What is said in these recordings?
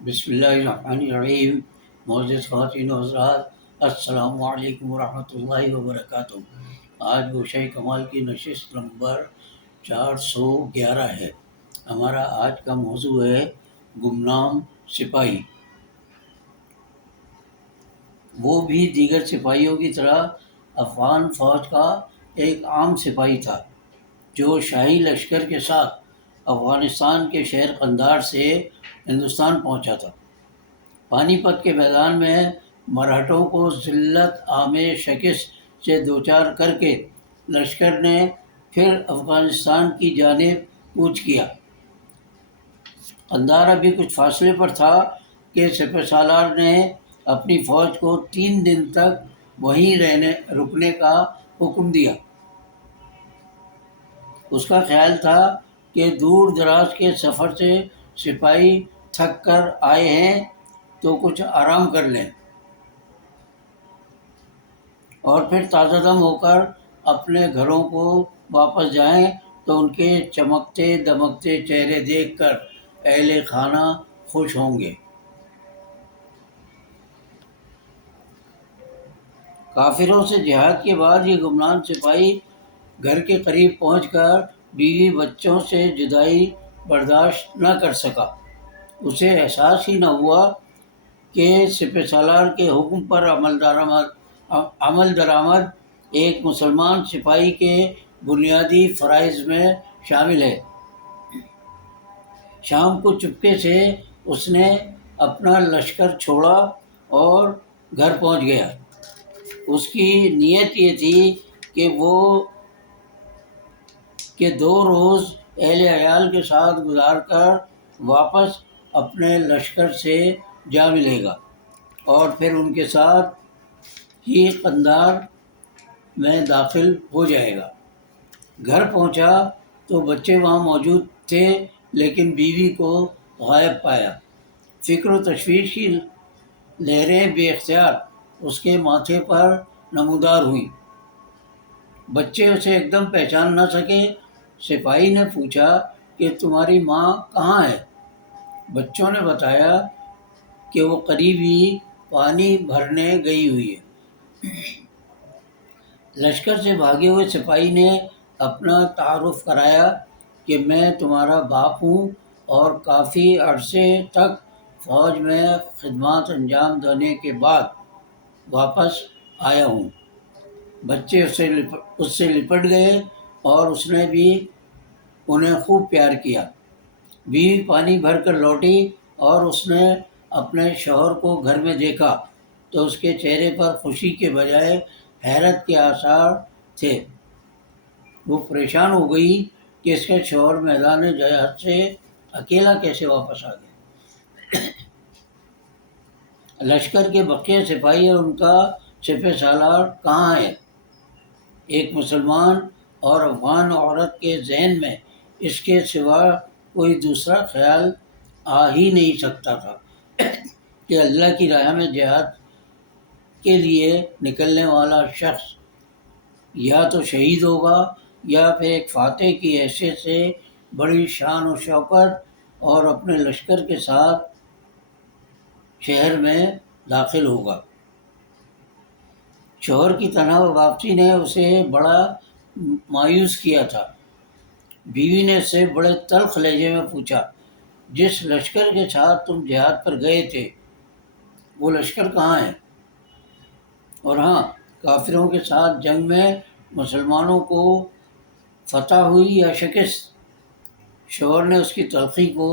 بسم اللہ الرحمن الرحیم۔ معزز خواتین و حضرات، السلام علیکم ورحمۃ اللہ وبرکاتہ۔ آج گوشہ کمال کی نشست نمبر 411 ہے۔ ہمارا آج کا موضوع ہے گمنام سپاہی۔ وہ بھی دیگر سپاہیوں کی طرح افغان فوج کا ایک عام سپاہی تھا جو شاہی لشکر کے ساتھ افغانستان کے شہر قندھار سے ہندوستان پہنچا تھا۔ پانی پت کے میدان میں مرہٹوں کو ذلت آمیز شکست سے دوچار کر کے لشکر نے پھر افغانستان کی جانب کوچ کیا۔ قندھار ابھی کچھ فاصلے پر تھا کہ سپہ سالار نے اپنی فوج کو 3 دن تک وہیں رکنے کا حکم دیا۔ اس کا خیال تھا کہ دور دراز کے سفر سے سپاہی تھک کر آئے ہیں تو کچھ آرام کر لیں اور پھر تازہ دم ہو کر اپنے گھروں کو واپس جائیں تو ان کے چمکتے دمکتے چہرے دیکھ کر اہل خانہ خوش ہوں گے۔ کافروں سے جہاد کے بعد یہ گمنام سپاہی گھر کے قریب پہنچ کر بیوی بچوں سے جدائی برداشت نہ کر سکا۔ اسے احساس ہی نہ ہوا کہ سپہ سالار کے حکم پر عمل درآمد ایک مسلمان سپاہی کے بنیادی فرائض میں شامل ہے۔ شام کو چپکے سے اس نے اپنا لشکر چھوڑا اور گھر پہنچ گیا۔ اس کی نیت یہ تھی کہ وہ 2 روز اہل عیال کے ساتھ گزار کر واپس اپنے لشکر سے جا ملے گا اور پھر ان کے ساتھ ہی قندھار میں داخل ہو جائے گا۔ گھر پہنچا تو بچے وہاں موجود تھے لیکن بیوی کو غائب پایا۔ فکر و تشویش کی لہریں بے اختیار اس کے ماتھے پر نمودار ہوئیں۔ بچے اسے ایک دم پہچان نہ سکے۔ سپاہی نے پوچھا کہ تمہاری ماں کہاں ہے؟ بچوں نے بتایا کہ وہ قریب ہی پانی بھرنے گئی ہوئی ہے۔ لشکر سے بھاگے ہوئے سپاہی نے اپنا تعارف کرایا کہ میں تمہارا باپ ہوں اور کافی عرصے تک فوج میں خدمات انجام دینے کے بعد واپس آیا ہوں۔ بچے اس سے لپٹ گئے اور اس نے بھی انہیں خوب پیار کیا۔ بیوی پانی بھر کر لوٹی اور اس نے اپنے شوہر کو گھر میں دیکھا تو اس کے چہرے پر خوشی کے بجائے حیرت کے آثار تھے۔ وہ پریشان ہو گئی کہ اس کا شوہر میدان جہاد سے اکیلا کیسے واپس آ گیا۔ لشکر کے بقیہ سپاہی اور ان کا سپہ سالار کہاں ہے؟ ایک مسلمان اور افغان عورت کے ذہن میں اس کے سوا کوئی دوسرا خیال آ ہی نہیں سکتا تھا کہ اللہ کی راہ میں جہاد کے لیے نکلنے والا شخص یا تو شہید ہوگا یا پھر ایک فاتح کی حیثیت سے بڑی شان و شوکت اور اپنے لشکر کے ساتھ شہر میں داخل ہوگا۔ شوہر کی تنہا واپسی نے اسے بڑا مایوس کیا تھا۔ بیوی نے اس سے بڑے تلخ لہجے میں پوچھا، جس لشکر کے ساتھ تم جہاد پر گئے تھے وہ لشکر کہاں ہے؟ اور ہاں، کافروں کے ساتھ جنگ میں مسلمانوں کو فتح ہوئی یا شکست؟ شوہر نے اس کی تلخی کو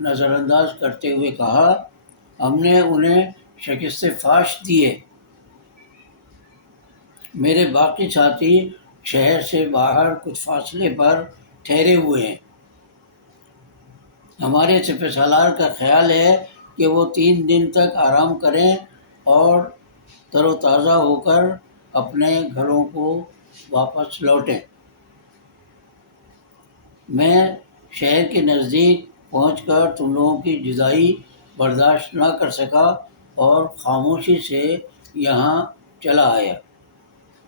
نظر انداز کرتے ہوئے کہا، ہم نے انہیں شکست فاش دی ہے۔ میرے باقی ساتھی شہر سے باہر کچھ فاصلے پر ٹھہرے ہوئے ہیں۔ ہمارے سپہ سالار کا خیال ہے کہ وہ 3 دن تک آرام کریں اور تر و تازہ ہو کر اپنے گھروں کو واپس لوٹیں۔ میں شہر کے نزدیک پہنچ کر تم لوگوں کی جدائی برداشت نہ کر سکا اور خاموشی سے یہاں چلا آیا۔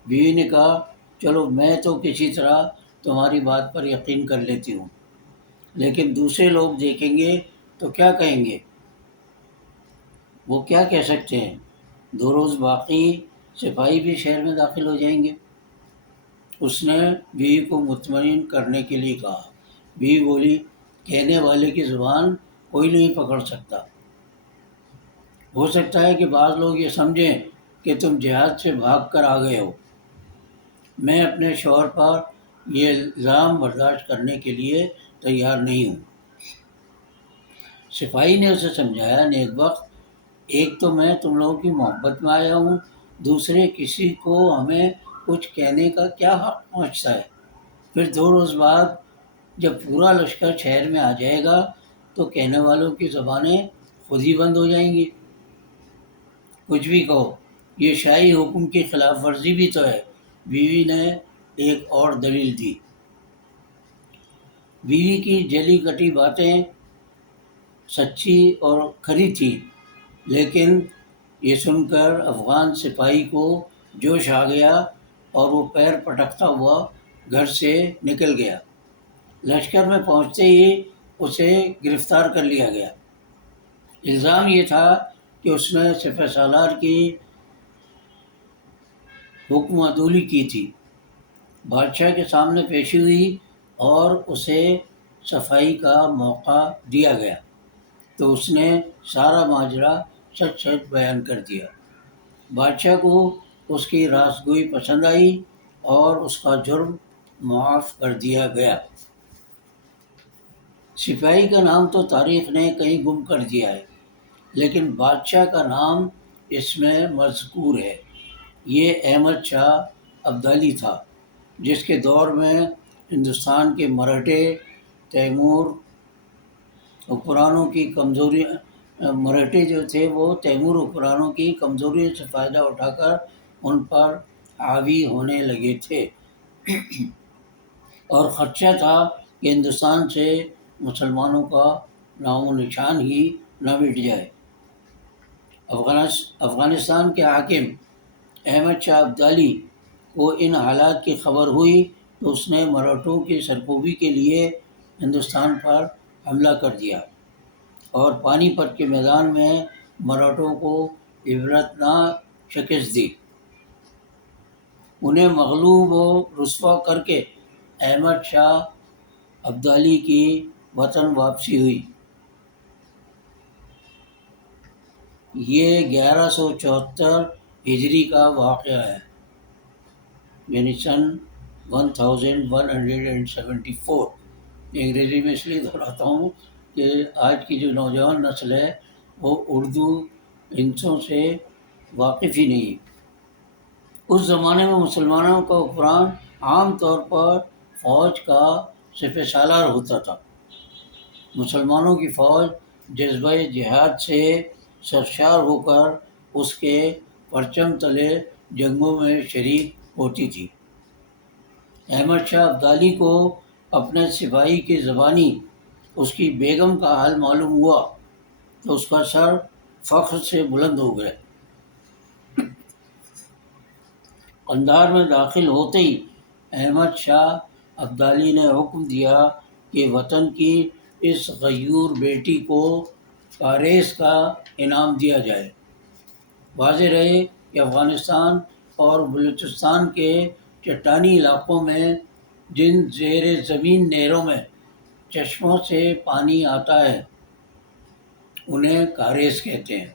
بیوی نے کہا، چلو میں تو کسی طرح تمہاری بات پر یقین کر لیتی ہوں، لیکن دوسرے لوگ دیکھیں گے تو کیا کہیں گے؟ وہ کیا کہہ سکتے ہیں؟ 2 روز باقی سپاہی بھی شہر میں داخل ہو جائیں گے۔ اس نے بیوی کو مطمئن کرنے کے لیے کہا۔ بیوی بولی، کہنے والے کی زبان کوئی نہیں پکڑ سکتا۔ ہو سکتا ہے کہ بعض لوگ یہ سمجھیں کہ تم جہاد سے بھاگ کر آ گئے ہو۔ میں اپنے شوہر پر یہ الزام برداشت کرنے کے لیے تیار نہیں ہوں۔ سپاہی نے اسے سمجھایا، نیک وقت، ایک تو میں تم لوگوں کی محبت میں آیا ہوں، دوسرے کسی کو ہمیں کچھ کہنے کا کیا حق پہنچتا ہے؟ پھر 2 روز بعد جب پورا لشکر شہر میں آ جائے گا تو کہنے والوں کی زبانیں خود ہی بند ہو جائیں گی۔ کچھ بھی کہو، یہ شاہی حکم کی خلاف ورزی بھی تو ہے۔ بیوی نے ایک اور دلیل دی۔ بیوی کی جلی کٹی باتیں سچی اور کھری تھیں، لیکن یہ سن کر افغان سپاہی کو جوش آ گیا اور وہ پیر پٹکتا ہوا گھر سے نکل گیا۔ لشکر میں پہنچتے ہی اسے گرفتار کر لیا گیا۔ الزام یہ تھا کہ اس نے سپہ سالار کی حکم عدولی کی تھی۔ بادشاہ کے سامنے پیشی ہوئی اور اسے صفائی کا موقع دیا گیا تو اس نے سارا ماجرا سچ سچ بیان کر دیا۔ بادشاہ کو اس کی راست گوئی پسند آئی اور اس کا جرم معاف کر دیا گیا۔ سپاہی کا نام تو تاریخ نے کہیں گم کر دیا ہے، لیکن بادشاہ کا نام اس میں مذکور ہے۔ یہ احمد شاہ ابدالی تھا، جس کے دور میں ہندوستان کے مراٹھے تیمور حکمرانوں کی مراٹھے جو تھے وہ تیمور حکمرانوں کی کمزوریوں سے فائدہ اٹھا کر ان پر حاوی ہونے لگے تھے، اور خدشہ تھا کہ ہندوستان سے مسلمانوں کا نام و نشان ہی نہ مٹ جائے۔ افغانستان کے حاکم احمد شاہ ابدالی کو ان حالات کی خبر ہوئی تو اس نے مراٹھوں کی سرکوبی کے لیے ہندوستان پر حملہ کر دیا اور پانی پت کے میدان میں مراٹھوں کو عبرتناک شکست دی۔ انہیں مغلوب و رسوا کر کے احمد شاہ ابدالی کی وطن واپسی ہوئی۔ یہ 1174 ہجری کا واقعہ ہے، یعنی سن 1174۔ انگریزی میں اس لیے دہراتا ہوں کہ آج کی جو نوجوان نسل ہے وہ اردو ہندسوں سے واقف ہی نہیں۔ اس زمانے میں مسلمانوں کا حکمران عام طور پر فوج کا سپہ سالار ہوتا تھا۔ مسلمانوں کی فوج جذبہ جہاد سے سرشار ہو کر اس کے پرچم تلے جنگوں میں شریک ہوتی تھی۔ احمد شاہ ابدالی کو اپنے سپاہی کی زبانی اس کی بیگم کا حال معلوم ہوا تو اس کا سر فخر سے بلند ہو گیا۔ قندھار میں داخل ہوتے ہی احمد شاہ ابدالی نے حکم دیا کہ وطن کی اس غیور بیٹی کو کاریز کا انعام دیا جائے۔ واضح رہے کہ افغانستان اور بلوچستان کے چٹانی علاقوں میں جن زیر زمین نہروں میں چشموں سے پانی آتا ہے انہیں کاریز کہتے ہیں۔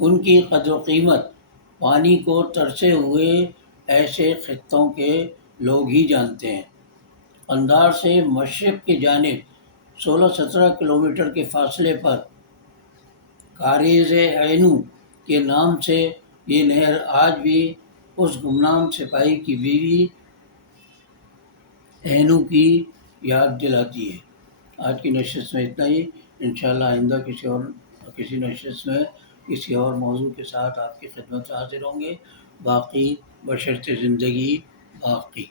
ان کی قدر و قیمت پانی کو ترسے ہوئے ایسے خطوں کے لوگ ہی جانتے ہیں۔ قندھار سے مشرق کی جانب 16-17 کلومیٹر کے فاصلے پر کاریز عینو کے نام سے یہ نہر آج بھی اس گمنام سپاہی کی بیوی عینو کی یاد دلاتی ہے۔ آج کی نشست میں اتنا ہی۔ انشاءاللہ آئندہ کسی نشست میں کسی اور موضوع کے ساتھ آپ کی خدمت میں حاضر ہوں گے۔ باقی بشرط زندگی باقی۔